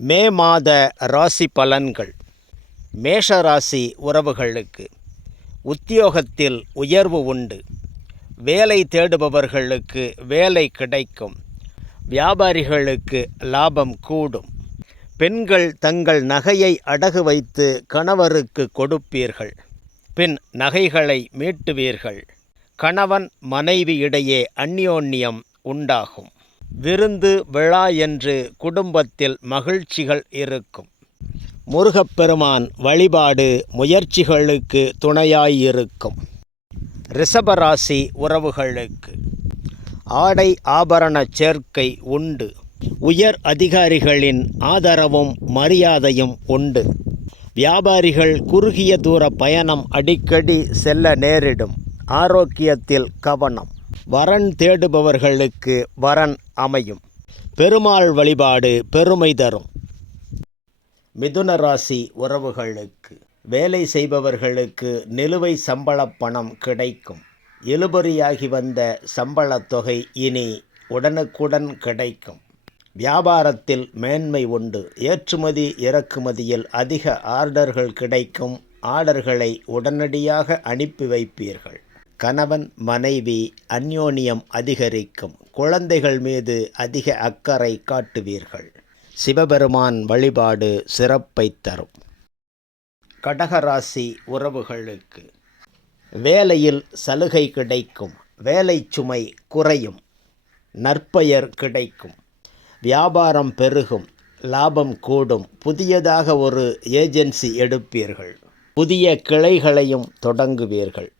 மே மாத ராசி பலன்கள். மேஷ ராசி உறவுகளுக்கு உத்தியோகத்தில் உயர்வு உண்டு. வேலை தேடுபவர்களுக்கு வேலை கிடைக்கும். வியாபாரிகளுக்கு லாபம் கூடும். பெண்கள் தங்கள் நகையை அடகு வைத்து கணவருக்கு கொடுப்பீர்கள். பின் நகைகளை மீட்டுவீர்கள். கணவன் மனைவி இடையே அந்யோன்யம் உண்டாகும். விருந்து விழா என்று குடும்பத்தில் மகிழ்ச்சிகள் இருக்கும். முருகப்பெருமான் வழிபாடு முயற்சிகளுக்கு துணையாயிருக்கும். ரிஷபராசி உறவுகளுக்கு ஆடை ஆபரண சேர்க்கை உண்டு. உயர் அதிகாரிகளின் ஆதரவும் மரியாதையும் உண்டு. வியாபாரிகள் குறுகிய தூர பயணம் அடிக்கடி செல்ல நேரிடும். ஆரோக்கியத்தில் கவனம். வரன் தேடுபவர்களுக்கு வரன் அமையும். பெருமாள் வழிபாடு பெருமை தரும். மிதுன ராசி உறவுகளுக்கு வேலை செய்பவர்களுக்கு நிலுவை சம்பளப் பணம் கிடைக்கும். இழுபறியாகி வந்த சம்பளத் தொகை இனி உடனுக்குடன் கிடைக்கும். வியாபாரத்தில் மேன்மை உண்டு. ஏற்றுமதி இறக்குமதியில் அதிக ஆர்டர்கள் கிடைக்கும். ஆர்டர்களை உடனடியாக அனுப்பி வைப்பீர்கள். கணவன் மனைவி அந்யோன்யம் அதிகரிக்கும். குழந்தைகள் மீது அதிக அக்கறை காட்டுவீர்கள். சிவபெருமான் வழிபாடு சிறப்பை தரும். கடகராசி உறவுகளுக்கு வேலையில் சலுகை கிடைக்கும். வேலை சுமை குறையும். நற்பெயர் கிடைக்கும். வியாபாரம் பெருகும். லாபம் கூடும். புதியதாக ஒரு ஏஜென்சி எடுப்பீர்கள். புதிய கிளைகளையும் தொடங்குவீர்கள்.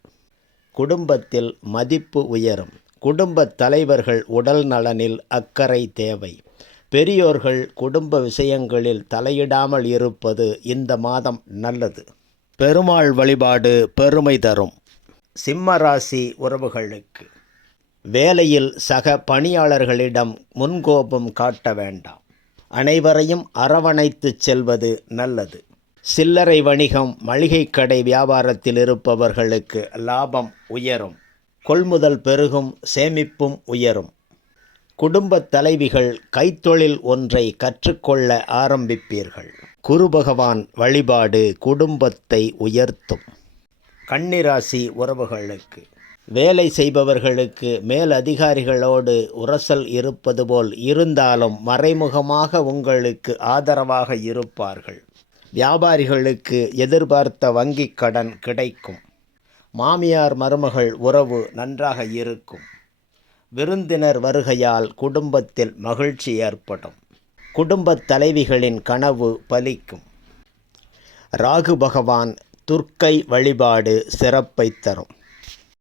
குடும்பத்தில் மதிப்பு உயரும். குடும்பத் தலைவர்கள் உடல் நலனில் அக்கறை தேவை. பெரியோர்கள் குடும்ப விஷயங்களில் தலையிடாமல் இருப்பது இந்த மாதம் நல்லது. பெருமாள் வழிபாடு பெருமை தரும். சிம்மராசி உறவுகளுக்கு வேலையில் சக பணியாளர்களிடம் முன்கோபம் காட்ட வேண்டாம். அனைவரையும் அரவணைத்து செல்வது நல்லது. சில்லறை வணிகம் மளிகை கடை வியாபாரத்தில் இருப்பவர்களுக்கு லாபம் உயரும். கொள்முதல் பெருகும். சேமிப்பும் உயரும். குடும்பத் தலைவிகள் கைத்தொழில் ஒன்றை கற்றுக்கொள்ள ஆரம்பிப்பீர்கள். குரு பகவான் வழிபாடு குடும்பத்தை உயர்த்தும். கன்னிராசி உறவுகளுக்கு வேலை செய்பவர்களுக்கு மேல் அதிகாரிகளோடு உரசல் இருப்பது போல் இருந்தாலும் மறைமுகமாக உங்களுக்கு ஆதரவாக இருப்பார்கள். வியாபாரிகளுக்கு எதிர்பார்த்த வங்கிக் கடன் கிடைக்கும். மாமியார் மருமகள் உறவு நன்றாக இருக்கும். விருந்தினர் வருகையால் குடும்பத்தில் மகிழ்ச்சி ஏற்படும். குடும்பத் தலைவிகளின் கனவு பலிக்கும். ராகு பகவான் துர்க்கை வழிபாடு சிறப்பை தரும்.